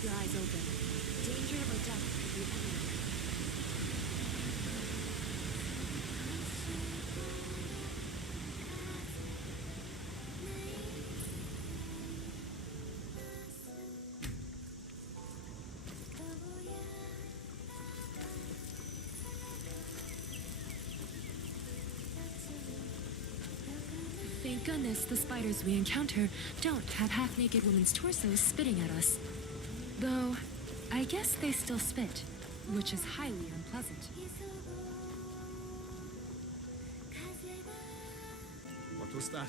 Keep your eyes open. Danger or death could be imminent. Thank goodness the spiders we encounter don't have half-naked women's torsos spitting at us. Though, I guess they still spit, which is highly unpleasant. What was that?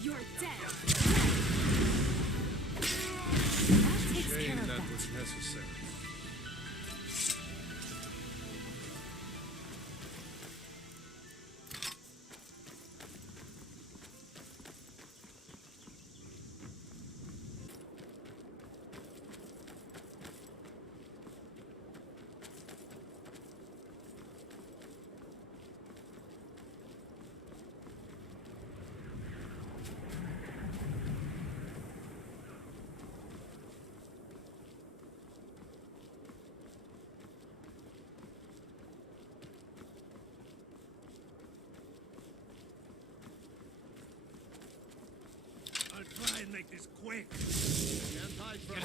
You're dead. That takes care of that. Was necessary. I'll try and make this quick. Can't hide from it.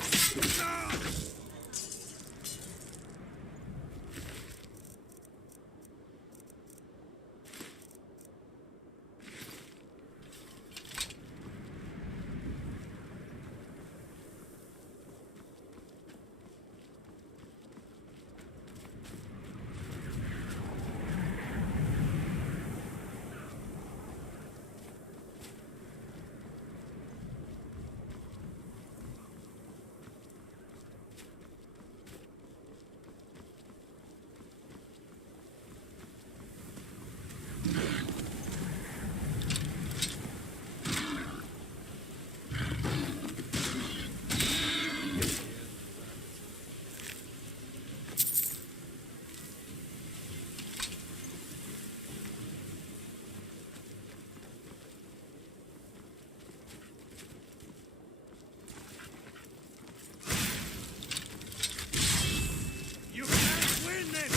You can't win this!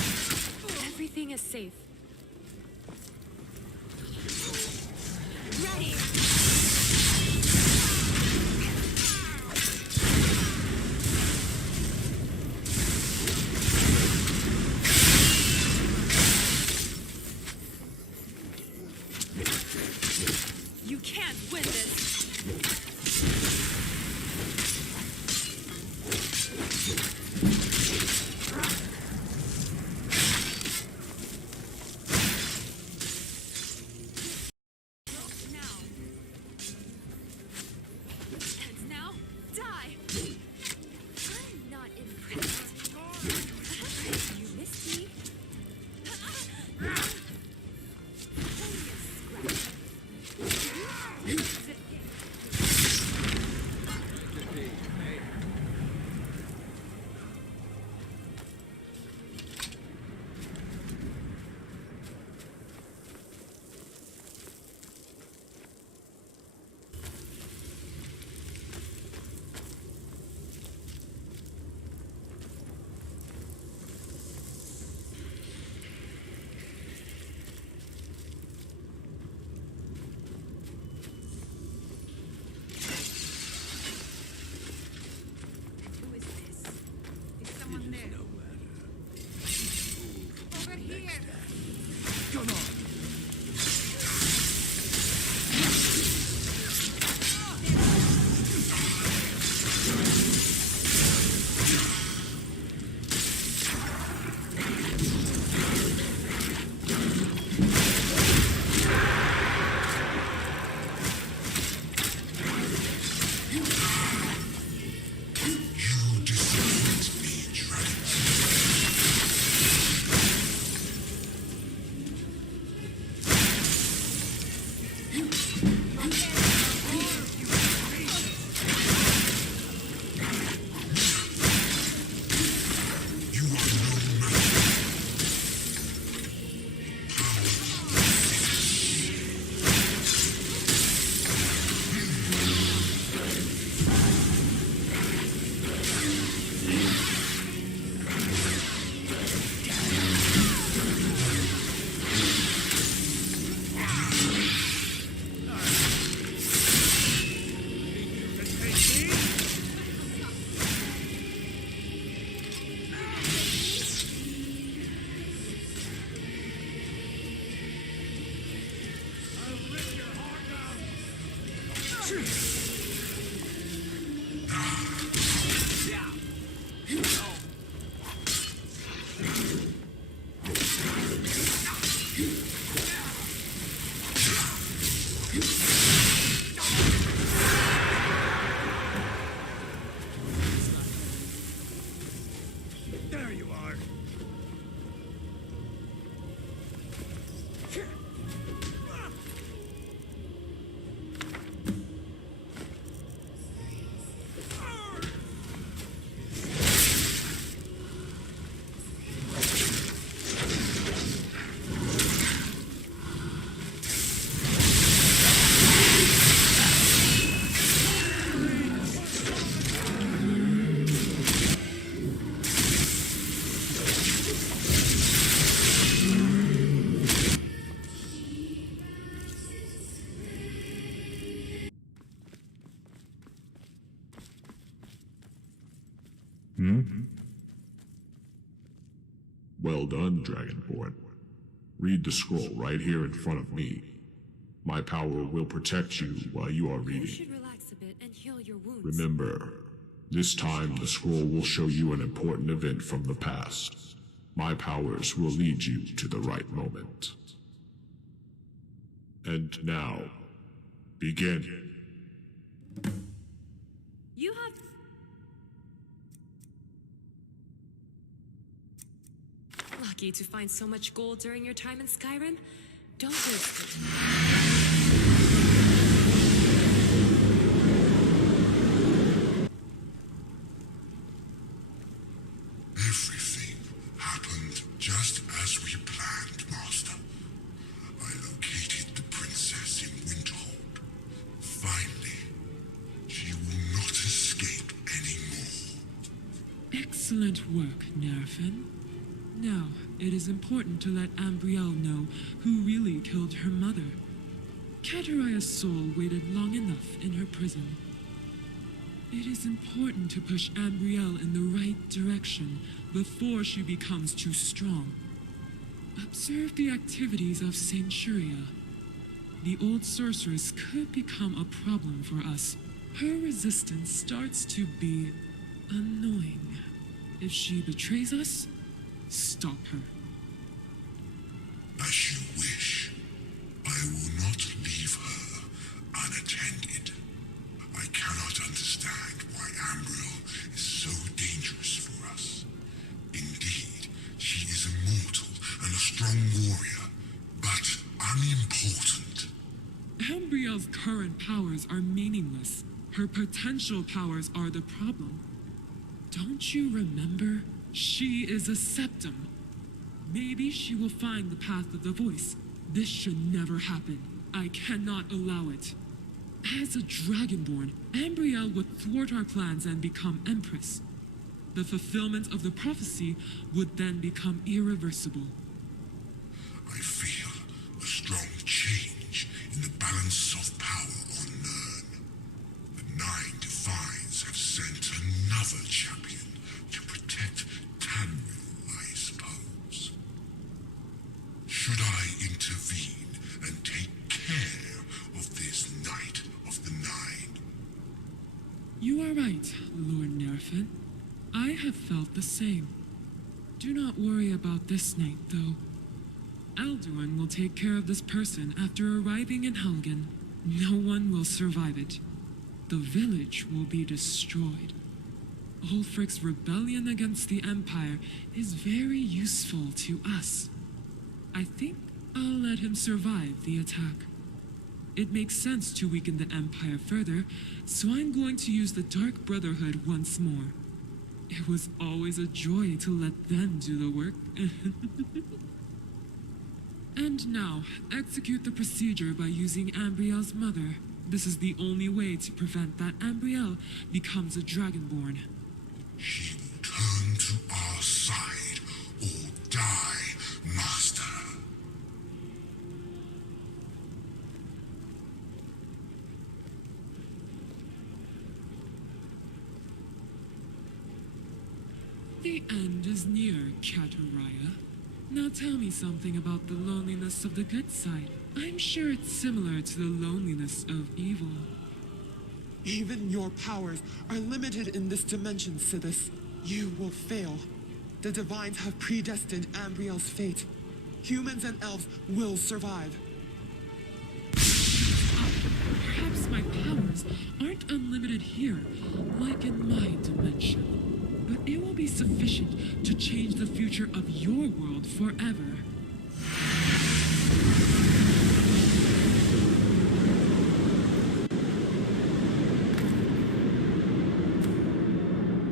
Everything is safe. Ready! You can't win this! And now, die! I'm not impressed. You missed me. There you are. Well done, Dragonborn. Read the scroll right here in front of me. My power will protect you while you are You reading. should relax a bit and heal your wounds. Remember, this time the scroll will show you an important event from the past. My powers will lead you to the right moment. And now, begin. You have... Lucky to find so much gold during your time in Skyrim. Don't waste it. Everything happened just as we planned, Master. I located the princess in Winterhold. Finally, she will not escape anymore. Excellent work, Nerfin. Now, it is important to let Ambrielle know who really killed her mother. Kateria's soul waited long enough in her prison. It is important to push Ambrielle in the right direction before she becomes too strong. Observe the activities of Centuria. The old sorceress could become a problem for us. Her resistance starts to be annoying. If she betrays us, stop her. As you wish. I will not leave her unattended. I cannot understand why Ambrielle is so dangerous for us. Indeed, she is immortal and a strong warrior, but unimportant. Ambrielle's current powers are meaningless. Her potential powers are the problem. Don't you remember? She is a septum. Maybe she will find the path of the voice. This should never happen. I cannot allow it. As a Dragonborn, Ambrielle would thwart our plans and become Empress. The fulfillment of the prophecy would then become irreversible. I feel a strong change in the balance of power on Nirn. The Nine Divines have sent another champion to protect Tamriel, I suppose. Should I intervene and take care of this Knight of the Nine? You are right, Lord Nerfin. I have felt the same. Do not worry about this night, though. Alduin will take care of this person after arriving in Helgen. No one will survive it. The village will be destroyed. Ulfric's rebellion against the Empire is very useful to us. I think I'll let him survive the attack. It makes sense to weaken the Empire further, so I'm going to use the Dark Brotherhood once more. It was always a joy to let them do the work. And now, execute the procedure by using Ambrielle's mother. This is the only way to prevent that Ambrielle becomes a Dragonborn. She will turn to our side or die, Master. The end is near, Kateria. Now tell me something about the loneliness of the good side. I'm sure it's similar to the loneliness of evil. Even your powers are limited in this dimension, Sithis. You will fail. The Divines have predestined Ambrielle's fate. Humans and elves will survive. Perhaps my powers aren't unlimited here, like in my dimension. But it will be sufficient to change the future of your world forever.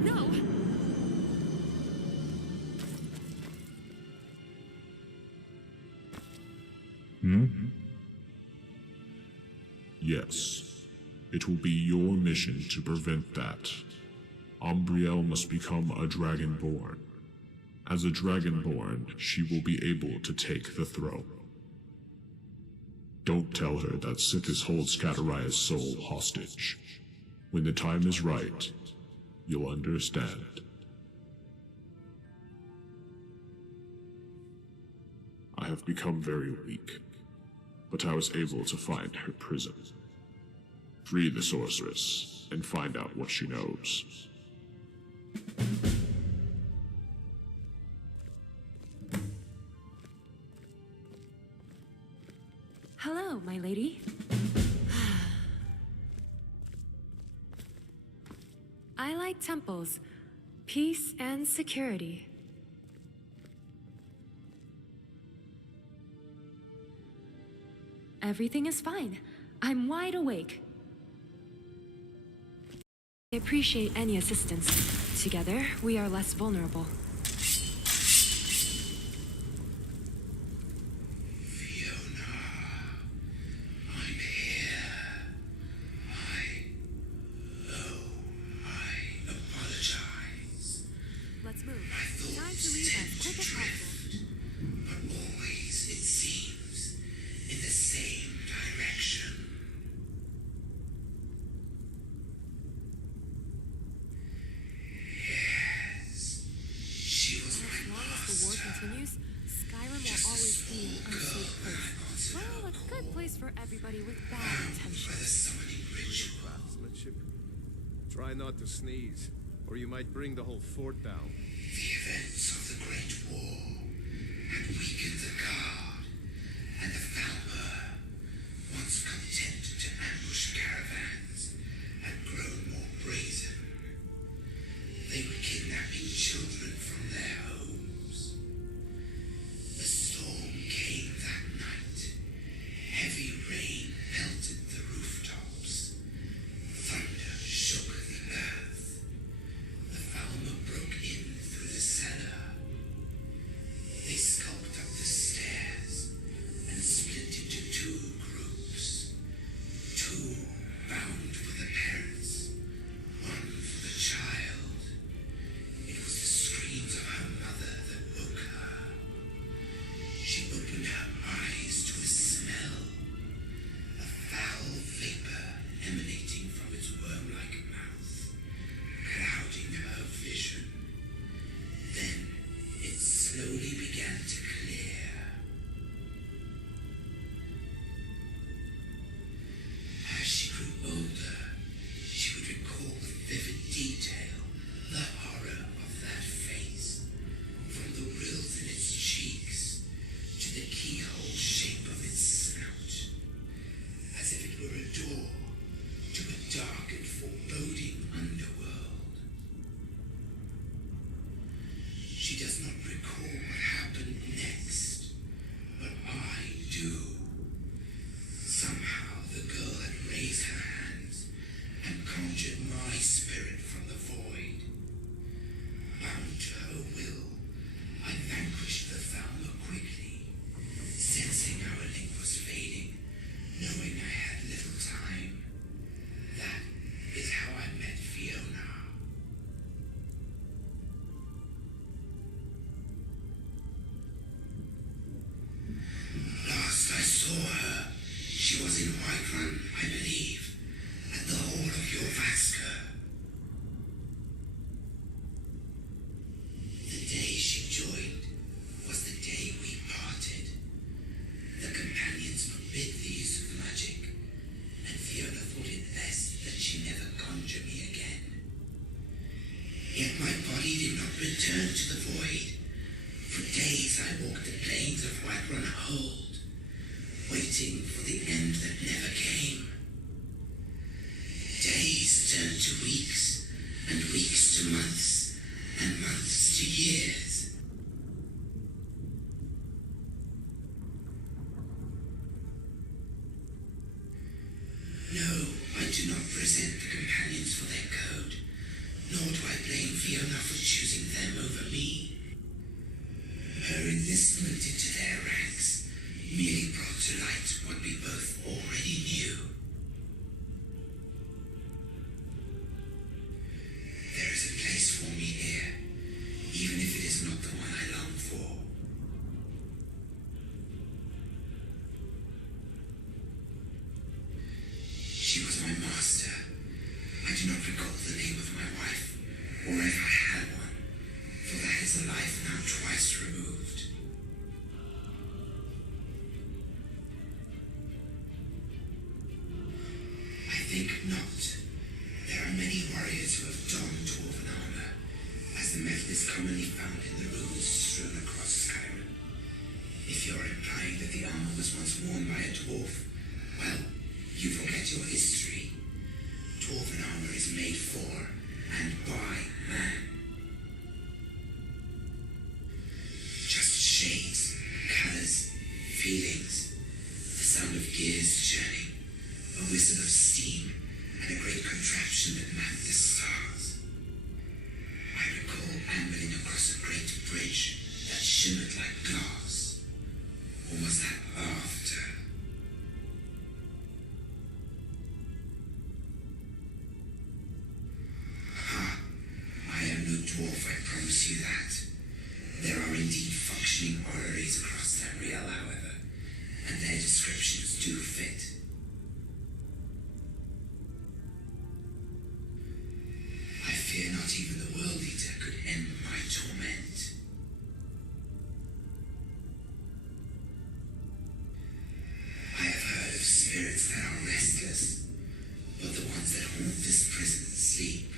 No! Yes. It will be your mission to prevent that. Umbriel must become a Dragonborn. As a Dragonborn, she will be able to take the throne. Don't tell her that Sithis holds Cataria's soul hostage. When the time is right, you'll understand. I have become very weak, but I was able to find her prison. Free the sorceress, and find out what she knows. Hello, my lady. I like temples, peace and security. Everything is fine. I'm wide awake. I appreciate any assistance. Together, we are less vulnerable. Let's move. Time to leave as quick as possible. But always, it seems, in the same direction. Yes, she was my As long as the war master. continues, Skyrim will always be an unsafe place. Well, a good place for everybody with bad By the intentions. summoning ritual. Craftsmanship. Try not to sneeze, or you might bring the whole fort down. The events of the Great War had weakened the Guard, and the Falmer, once content to ambush caravans, had grown more brazen. They were kidnapping children from their homes. The storm came that night. Heavy rain pelted the rooftops. Thunder shook the earth. The Falmer broke in through the cellar. They skulked up the stairs and split into two groups. Two bound for the parents, one for the child. It was the screams of her mother that woke her. She opened her eyes to a smell, a foul vapor emanating from its worm-like mouth, clouding her vision. Then it slowly began to clear. As she grew older, she would recall with vivid detail the horror of that face, from the rills in its cheeks to the keyhole shape of its snout, as if it were a door to a dark and foreboding underworld. She does not recall what happened next, but I do. Somehow the girl had raised her hands and conjured my spirit from the void. Bound to her will, I vanquished the Falmer quickly, sensing our link was fading, knowing I had little time. That is how I met Fiona. Last I saw her, she was in Whiterun, I believe, at the Hall of Jorvaskr. The day she joined was the day we parted. The companions forbid the use of magic, and Fiona thought it best that she never conjure me again. Yet my body did not return to the void. For days I walked the plains of Whiterun Hold, waiting for the end that never came. Days turned to weeks, and weeks to months, and months do not resent the companions for their code, nor do I blame Fiona for choosing them over me. Her enlistment into their ranks merely brought to light what we both already knew. There is a place for me here, even if it is not the one I long for. She was my master. I do not recall the name of my wife, or if I had one, for that is a life now twice removed. I think not. There are many warriors who have donned Dwarven armor, as the metal is commonly found in the runes strewn across Skyrim. If you're implying that the armor was once worn by a dwarf, well, you forget your history. Dwarven armor is made for and by man. Just shades, colors, feelings, the sound of gears churning, a whistle of steam, and a great contraption that mapped the stars. I recall ambling across a great bridge that shimmered like glass. Or was that after? I am no dwarf, I promise you that. There are indeed functioning orreries across Tamriel, however, and their descriptions do fit. I fear not even the World Eater could end my torment. I have heard of spirits that are restless, but the ones that haunt this prison sleep.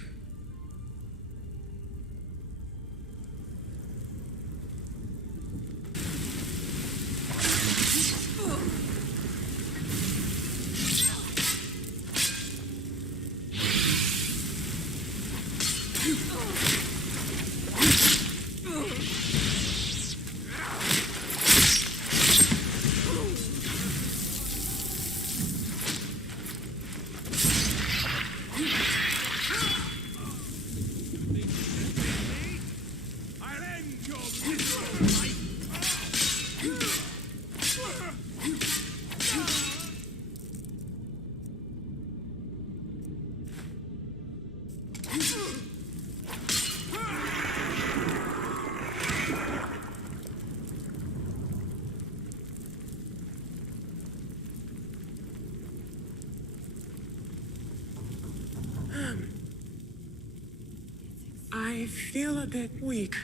I feel a bit weak,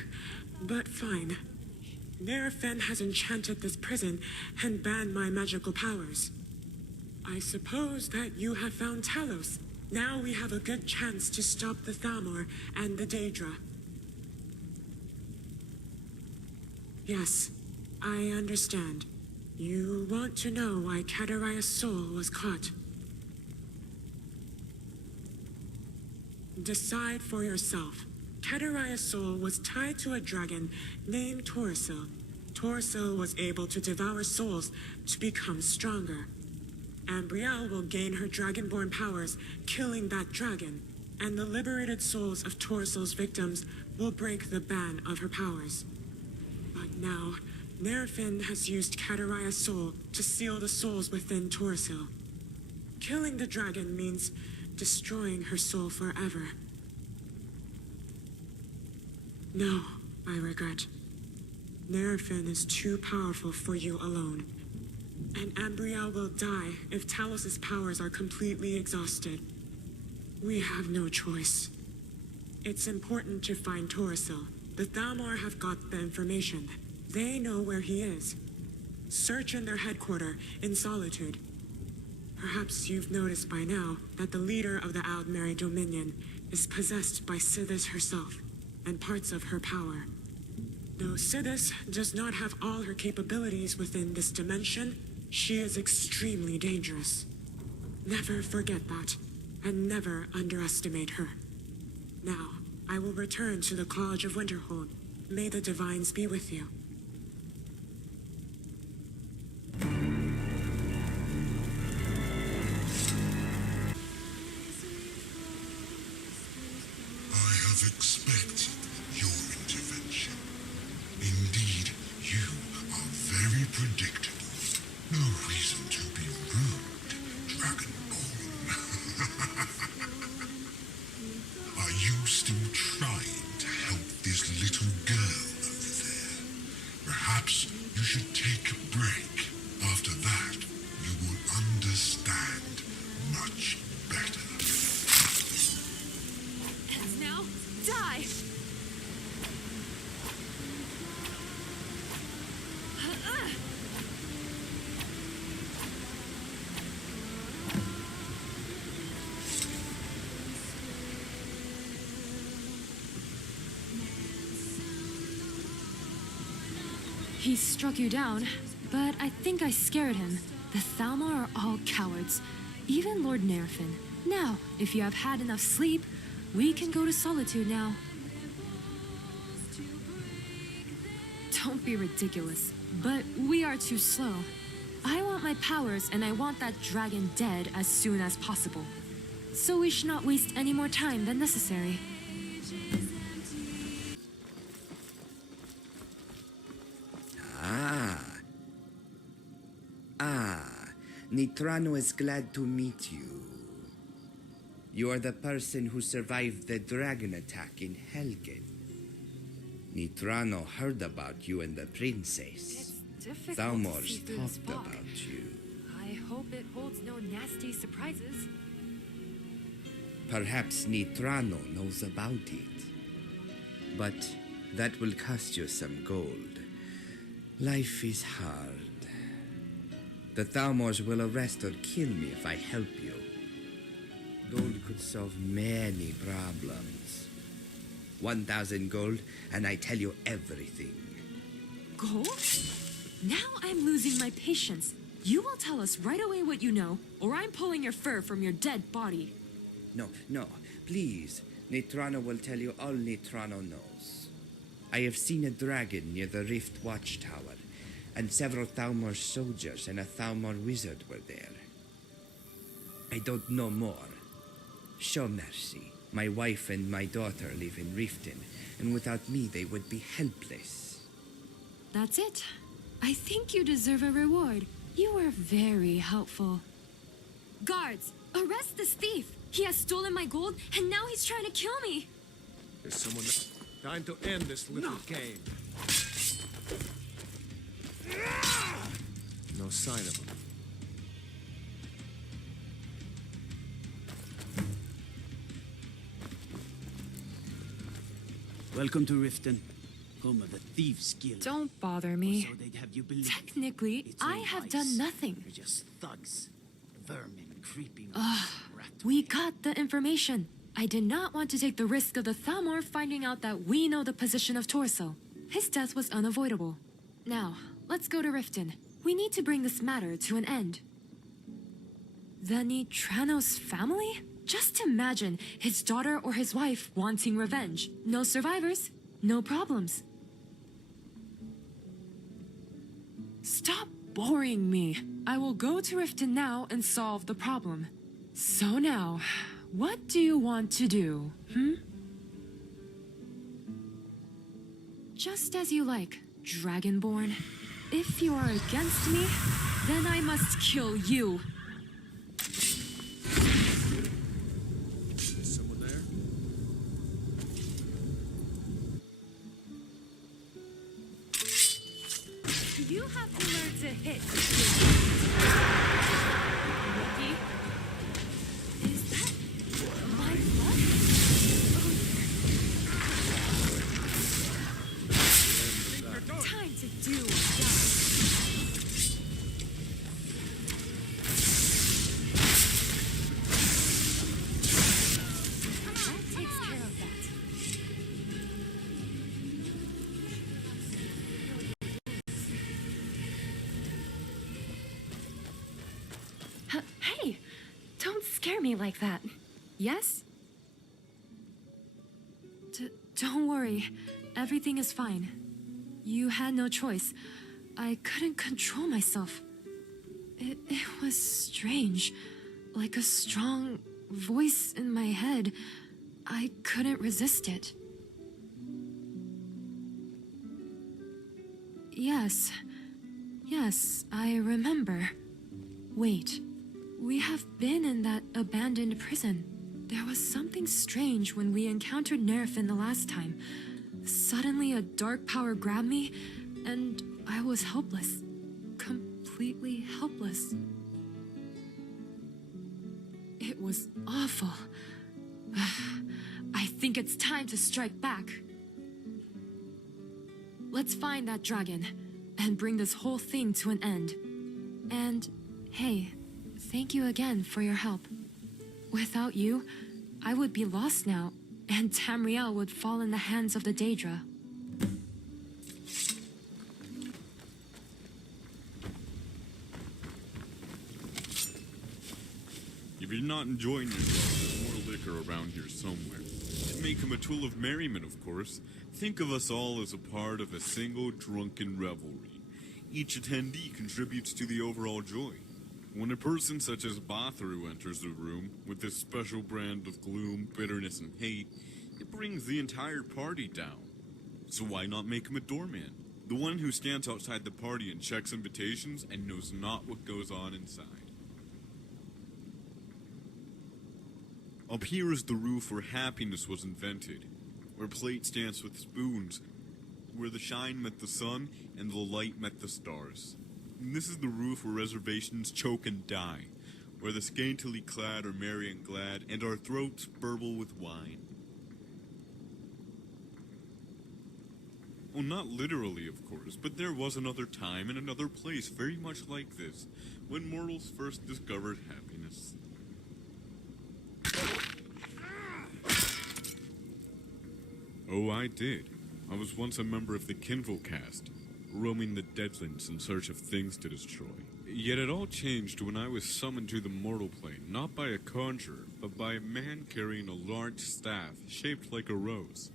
but fine. Nerfen has enchanted this prison and banned my magical powers. I suppose that you have found Talos. Now we have a good chance to stop the Thamor and the Daedra. Yes, I understand. You want to know why Kadaria's soul was caught. Decide for yourself. Kadaria's soul was tied to a dragon named Torso. Torso was able to devour souls to become stronger. Ambrielle will gain her Dragonborn powers, killing that dragon, and the liberated souls of Torso's victims will break the ban of her powers. But now, Nerfen has used Kadaria's soul to seal the souls within Torso. Killing the dragon means destroying her soul forever. No, I regret. Nerfen is too powerful for you alone. And Ambrielle will die if Talos' powers are completely exhausted. We have no choice. It's important to find Torso. The Thamor have got the information. They know where he is. Search in their headquarters in Solitude. Perhaps you've noticed by now that the leader of the Aldmeri Dominion is possessed by Sithis herself and parts of her power. Though Sithis does not have all her capabilities within this dimension, she is extremely dangerous. Never forget that, and never underestimate her. Now, I will return to the College of Winterhold. May the Divines be with you. predictable. No reason to be rude, Dragonborn. Are you still trying to help this little girl over there? Perhaps you should take a break. After that, you will understand much better. And now, die! He struck you down, but I think I scared him. The Thalmor are all cowards, even Lord Nerfin. Now, if you have had enough sleep, we can go to Solitude now. Don't be ridiculous, but we are too slow. I want my powers and I want that dragon dead as soon as possible. So we should not waste any more time than necessary. Nitrano is glad to meet you. You are the person who survived the dragon attack in Helgen. Nitrano heard about you and the princess. It's difficult Thalmor to see through this talked fog. about you. I hope it holds no nasty surprises. Perhaps Nitrano knows about it. But that will cost you some gold. Life is hard. The Thalmors will arrest or kill me if I help you. Gold could solve many problems. 1,000 gold, and I tell you everything. Gold? Now I'm losing my patience. You will tell us right away what you know, or I'm pulling your fur from your dead body. No, please. Nitrano will tell you all Nitrano knows. I have seen a dragon near the Rift Watchtower, and several Thalmor soldiers and a Thalmor wizard were there. I don't know more. Show mercy. My wife and my daughter live in Riften, and without me they would be helpless. That's it. I think you deserve a reward. You were very helpful. Guards, arrest this thief! He has stolen my gold, and now he's trying to kill me! There's someone there. Time to end this little game. No sign of him. Welcome to Riften, home of the Thieves' Guild. Don't bother me. So they'd have you believe. Technically, It's I all have lies. done nothing. You're just thugs. Vermin creeping We got the information. I did not want to take the risk of the Thalmor finding out that we know the position of Torso. His death was unavoidable. Now, let's go to Riften. We need to bring this matter to an end. The Nitrano's family? Just imagine his daughter or his wife wanting revenge. No survivors, no problems. Stop boring me. I will go to Riften now and solve the problem. So now, what do you want to do, Just as you like, Dragonborn. If you are against me, then I must kill you. Is someone there? You have to learn to hit. Rookie? Is that my blood? Time to do or die. That takes care of that. Hey, don't scare me like that. Yes? Don't worry. Everything is fine. You had no choice. I couldn't control myself. It was strange. Like a strong voice in my head. I couldn't resist it. Yes. yes, I remember. Wait, we have been in that abandoned prison. There was something strange when we encountered Nerfin the last time. Suddenly a dark power grabbed me, and I was helpless. Completely helpless. It was awful. I think it's time to strike back. Let's find that dragon and bring this whole thing to an end. And hey, thank you again for your help. Without you, I would be lost now, and Tamriel would fall in the hands of the Daedra. If you're not enjoying yourself, there's more liquor around here somewhere. And make him a tool of merriment, of course. Think of us all as a part of a single drunken revelry. Each attendee contributes to the overall joy. When a person such as Batharu enters the room with this special brand of gloom, bitterness, and hate, it brings the entire party down. So why not make him a doorman? The one who stands outside the party and checks invitations and knows not what goes on inside. Up here is the roof where happiness was invented, where plates dance with spoons, where the shine met the sun and the light met the stars. And this is the roof where reservations choke and die, where the scantily clad are merry and glad, and our throats burble with wine. Well, not literally, of course, but there was another time and another place very much like this, when mortals first discovered happiness. Oh, I did. I was once a member of the Kinvil caste, roaming the Deadlands in search of things to destroy. Yet it all changed when I was summoned to the mortal plane, not by a conjurer, but by a man carrying a large staff shaped like a rose.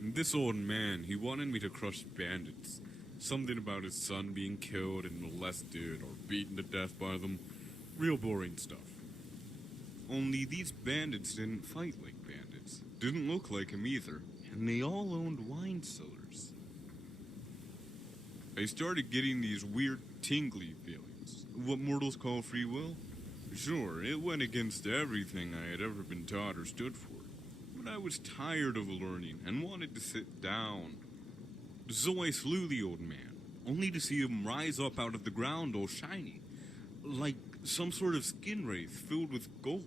And this old man, he wanted me to crush bandits. Something about his son being killed and molested or beaten to death by them. Real boring stuff. Only these bandits didn't fight like bandits. Didn't look like him either. And they all owned wine cellars. I started getting these weird tingly feelings. What mortals call free will? Sure, it went against everything I had ever been taught or stood for. But I was tired of learning and wanted to sit down. So I slew the old man, only to see him rise up out of the ground all shiny, like some sort of skin wraith filled with gold.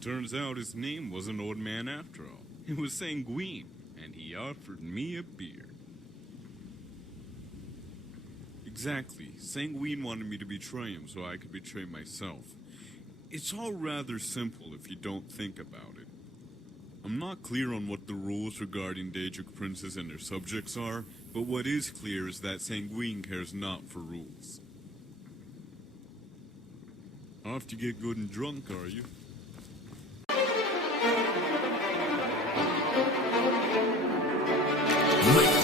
Turns out his name wasn't Old Man after all. It was Sanguine, and he offered me a beer. Exactly. Sanguine wanted me to betray him so I could betray myself. It's all rather simple if you don't think about it. I'm not clear on what the rules regarding Daedric princes and their subjects are, but what is clear is that Sanguine cares not for rules. Off to get good and drunk, are you? Make